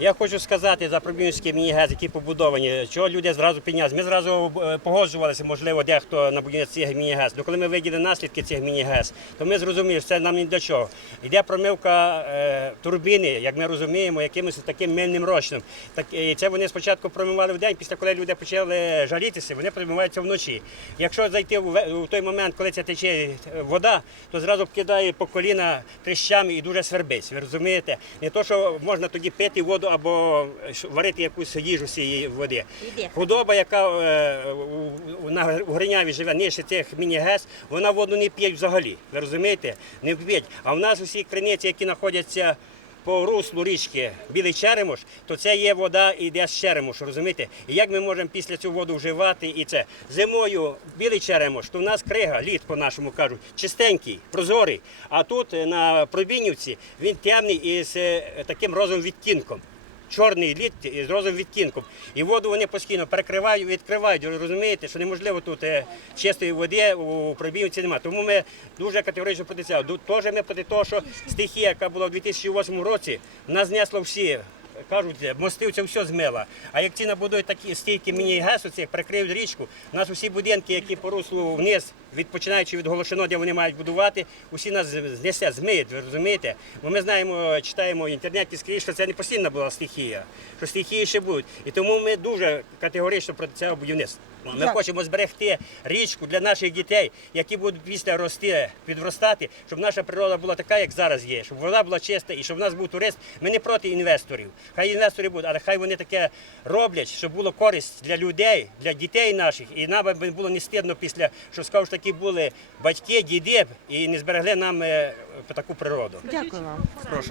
Я хочу сказати за Пробівський міні-газ, які побудовані, чого люди зразу піднялися. Ми зразу е, погоджувалися, можливо, дехто на будівництві цих міні-газ. Ну, коли ми виділи наслідки цих міні-газ, то ми зрозуміли, що це нам ні до чого. Йде промивка е, турбіни, як ми розуміємо, якимось таким мильним розчином. Так, і це вони спочатку промивали в день, після коли люди почали жалітися, вони промиваються вночі. Якщо зайти ве- у той момент, коли це тече е, вода, то зразу вкидає по коліна тріщами і дуже свербить. Ви розумієте? Не то, що можна тоді пити воду або е, варити якусь їжу з цієї води. Худоба, яка е, у- Гриняві живе нижче цих міні-гес, вона воду не п'є взагалі. Ви розумієте? Не п'ють. А в нас усі криниці, які знаходяться по руслу річки Білий Черемош, то це є вода іде з Черемошу, розумієте? І як ми можемо після цю воду вживати і це? Зимою Білий Черемош, то в нас крига, лід по-нашому кажуть, чистенький, прозорий. А тут е, на Пробінівці він темний із таким розовим відтінком. Чорний лід з розовим відтінком. І воду вони постійно перекривають відкривають. Розумієте, що неможливо тут е, чистої води у пробівці немає. Тому ми дуже категорично проти. Теж ми проти того, що стихія, яка була у 2008 році, нас знесло всі. Кажуть, мости це все змила. А як ці набудують такі стійки міні-гесу, цих прикриють річку, у нас усі будинки, які по вниз, відпочинаючи від Голошино, де вони мають будувати, усі нас знесе, змиють, ви розумієте? Бо ми знаємо, читаємо в інтернеті скрізь, що це не постійна була стихія, що стихії ще будуть. І тому ми дуже категорично проти цього будівництва. Ми Як? хочемо зберегти річку для наших дітей, які будуть після рости, підростати, щоб наша природа була така, як зараз є, щоб вона була чиста і щоб в нас був турист. Ми не проти інвесторів. Хай інвестори будуть, але хай вони таке роблять, щоб було користь для людей, для дітей наших. І нам би було не стидно після, що скажу, що такі були батьки, діди і не зберегли нам е, таку природу. Дякую вам. Прошу.